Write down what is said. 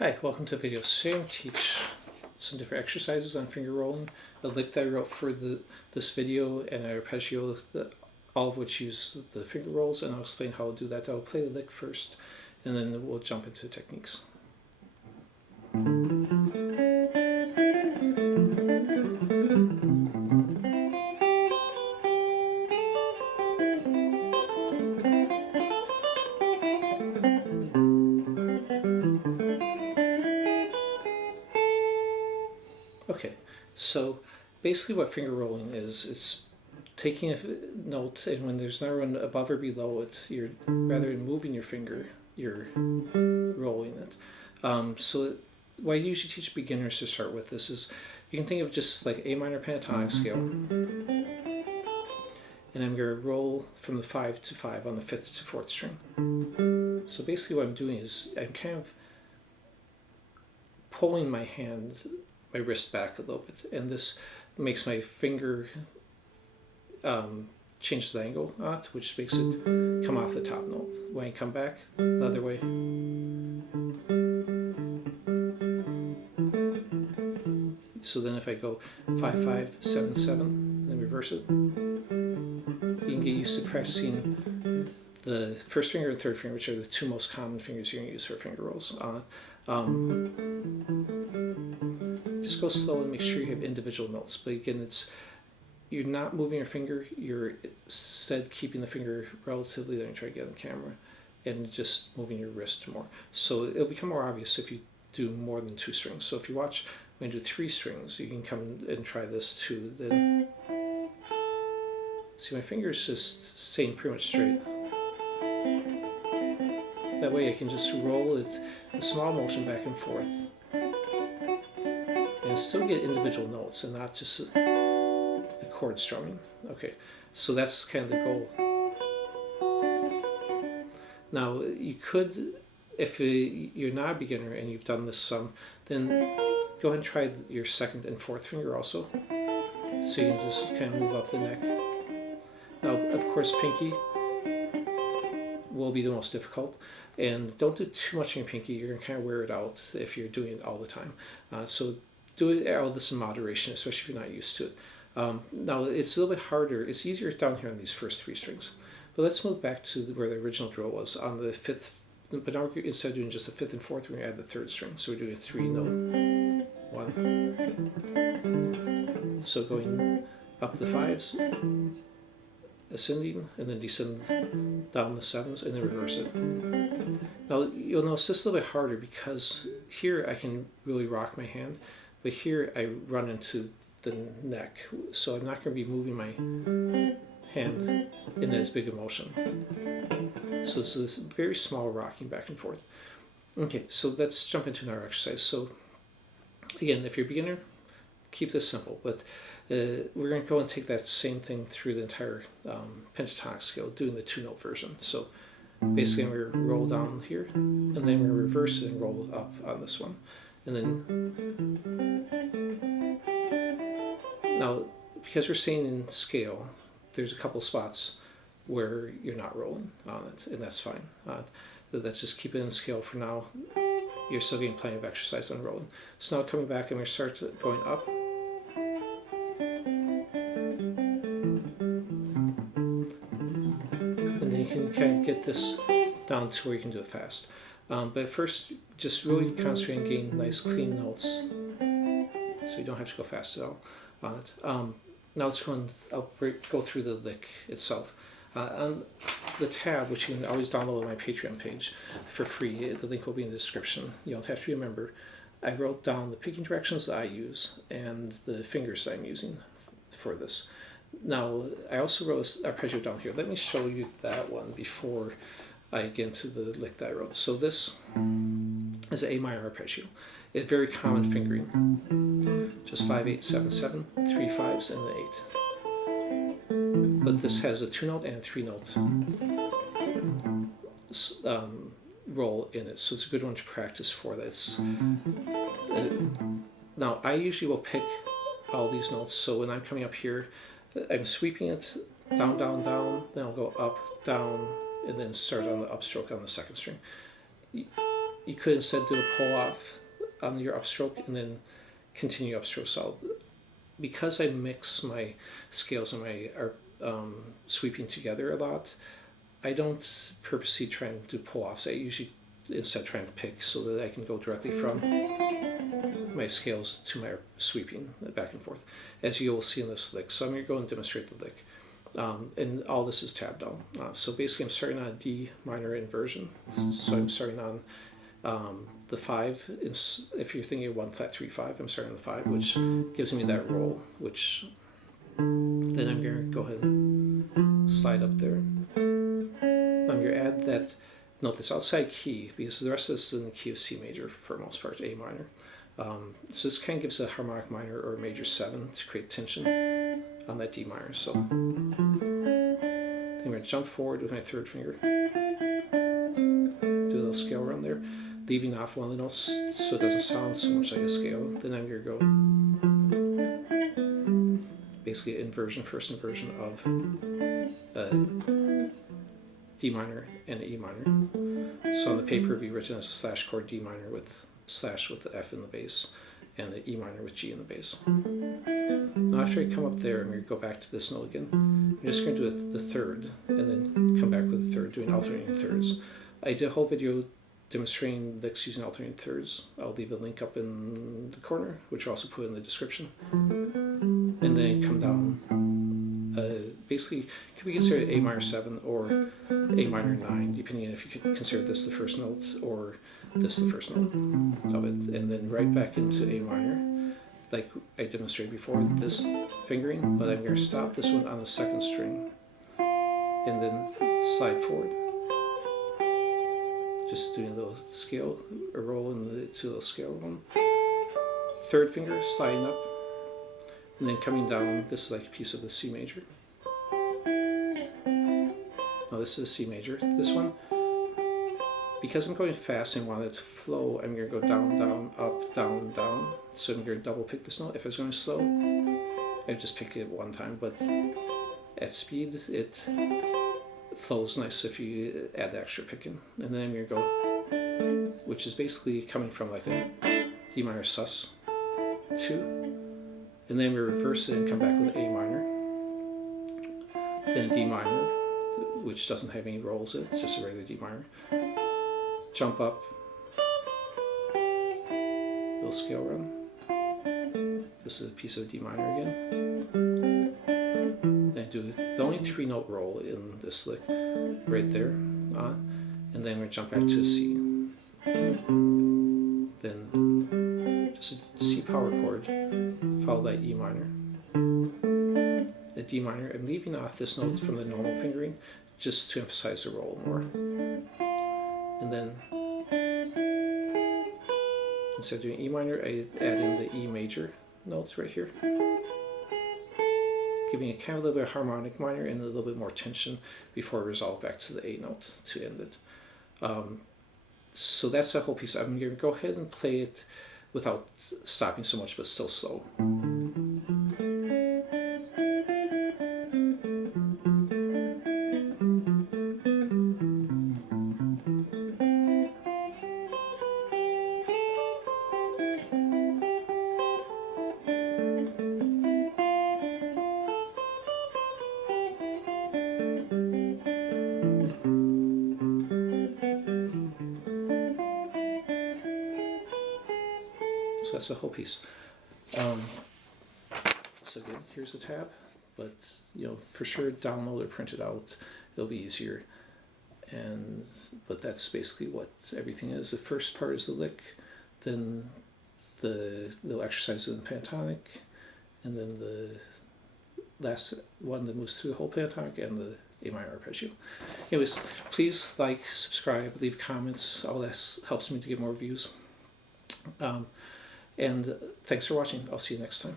Hi, welcome to the video. Today I'm going to teach some different exercises on finger rolling. The lick that I wrote for this video and an arpeggio, all of which use the finger rolls, and I'll explain how I'll do that. I'll play the lick first, and then we'll jump into techniques. Okay, so basically what finger rolling is, it's taking a note, and when there's not one above or below it, you're rather than moving your finger, you're rolling it. What I usually teach beginners to start with this is, you can think of just like A minor pentatonic scale, and I'm going to roll from the 5 to 5 on the 5th to 4th string. So basically what I'm doing is I'm kind of pulling my wrist back a little bit, and this makes my finger change the angle on it, which makes it come off the top note. When I come back the other way, so then if I go 5 5 7 7, then reverse it, you can get used to practicing the first finger and third finger, which are the two most common fingers you're going to use for finger rolls. Just go slow and make sure you have individual notes. But again, you're not moving your finger, you're instead keeping the finger relatively, let me try to get on the camera, and just moving your wrist more. So it'll become more obvious if you do more than 2 strings. So if you watch when you do 3 strings, you can come and try this too. Then see, my finger's just staying pretty much straight. That way I can just roll it, a small motion back and forth, and still get individual notes and not just a chord strumming. Okay, so that's kind of the goal. Now you could, if you're not a beginner and you've done this some, then go ahead and try your 2nd and 4th finger also. So you can just kind of move up the neck. Now, of course, pinky will be the most difficult, and don't do too much on your pinky. You're going to kind of wear it out if you're doing it all the time. So do all this in moderation, especially if you're not used to it. Now, it's a little bit harder. It's easier down here on these first 3 strings. But let's move back to where the original drill was on the 5th. But now instead of doing just the 5th and 4th, we're going to add the 3rd string. So we're doing a 3 note, 1. So going up the 5s, ascending, and then descend down the 7s, and then reverse it. Now you'll notice this is a little bit harder because here I can really rock my hand, but here I run into the neck, so I'm not going to be moving my hand in as big a motion. So it's this very small rocking back and forth. Okay, so let's jump into another exercise. So again, if you're a beginner, keep this simple, but we're going to go and take that same thing through the entire pentatonic scale, doing the 2-note version. So basically I'm going to roll down here, and then we're going to reverse it and roll up on this one. And then, now because we're staying in scale, there's a couple spots where you're not rolling on it, and that's fine. Let's just keep it in scale for now. You're still getting plenty of exercise on rolling. So now coming back, I'm going to start going up. And then you can kind of get this down to where you can do it fast. But first, just really concentrate on getting nice clean notes, so you don't have to go fast at all on it. Now let's go through the lick itself. On the tab, which you can always download on my Patreon page for free, the link will be in the description. You don't have to remember. I wrote down the picking directions that I use and the fingers that I'm using for this. Now, I also wrote an arpeggio down here. Let me show you that one before I get into the lick that I wrote. So this is an A minor arpeggio. A very common fingering. Just 5 8 7 7, 3 5s, and the 8. But this has a 2-note and 3-note roll in it, so it's a good one to practice for this. Now, I usually will pick all these notes, so when I'm coming up here, I'm sweeping it down, down, down, then I'll go up, down, and then start on the upstroke on the 2nd string. you could instead do a pull off on your upstroke and then continue upstroke. So because I mix my scales and my sweeping together a lot, I don't purposely try and do pull offs. I usually instead try and pick so that I can go directly from my scales to my sweeping back and forth, as you'll see in this lick. So I'm going to go and demonstrate the lick. And all this is tabbed down. So basically I'm starting on a D minor inversion. So I'm starting on the 5. If you're thinking 1 flat 3 5, I'm starting on the 5, which gives me that roll, which then I'm going to go ahead and slide up there. I'm going to add that note that's outside key, because the rest of this is in the key of C major for the most part, A minor. So this kind of gives a harmonic minor or a major 7 to create tension on that D minor. So then I'm going to jump forward with my 3rd finger, do a little scale run there, leaving off one of the notes so it doesn't sound so much like a scale. Then I'm going to go basically inversion, first inversion of D minor and E minor. So on the paper it would be written as a slash chord D minor with slash with the F in the bass and the E minor with G in the bass. Now after I come up there, I'm going to go back to this note again. I'm just going to do the 3rd and then come back with the 3rd, doing alternating thirds. I did a whole video demonstrating licks using alternating thirds. I'll leave a link up in the corner, which I'll also put in the description. And then come down. Basically, it could be considered A minor 7 or A minor 9, depending on if you could consider this the first note or this the first note of it. And then right back into A minor, like I demonstrated before, this fingering, but I'm going to stop this one on the 2nd string and then slide forward. Just doing a little scale, a roll and the 2 little scale one. 3rd finger sliding up, and then coming down. This is like a piece of the C major. Now this is C major. This one, because I'm going fast and want it to flow, I'm going to go down, down, up, down, down. So I'm going to double pick this note. If I was going slow, I'd just pick it one time, but at speed it flows nice if you add the extra picking. And then I'm going to go, which is basically coming from like a D minor sus 2, and then we reverse it and come back with A minor, then D minor, which doesn't have any rolls in it, it's just a regular D minor, jump up, little scale run, this is a piece of D minor again, then I do the only 3 note roll in this lick, right there, and then we jump back to a C, then just a C power chord, followed by E minor, a D minor. I'm leaving off this note from the normal fingering just to emphasize the roll more. And then instead of doing E minor, I add in the E major notes right here, giving it kind of a little bit of harmonic minor and a little bit more tension before I resolve back to the A note to end it. So that's the whole piece. I'm going to go ahead and play it without stopping so much, but still slow. So that's the whole piece. So again, here's the tab, but for sure download or print it out. It'll be easier. But that's basically what everything is. The first part is the lick, then the little exercises in pentatonic, and then the last one that moves through the whole pentatonic and the A minor arpeggio. Anyways, please like, subscribe, leave comments. All that helps me to get more views. And thanks for watching. I'll see you next time.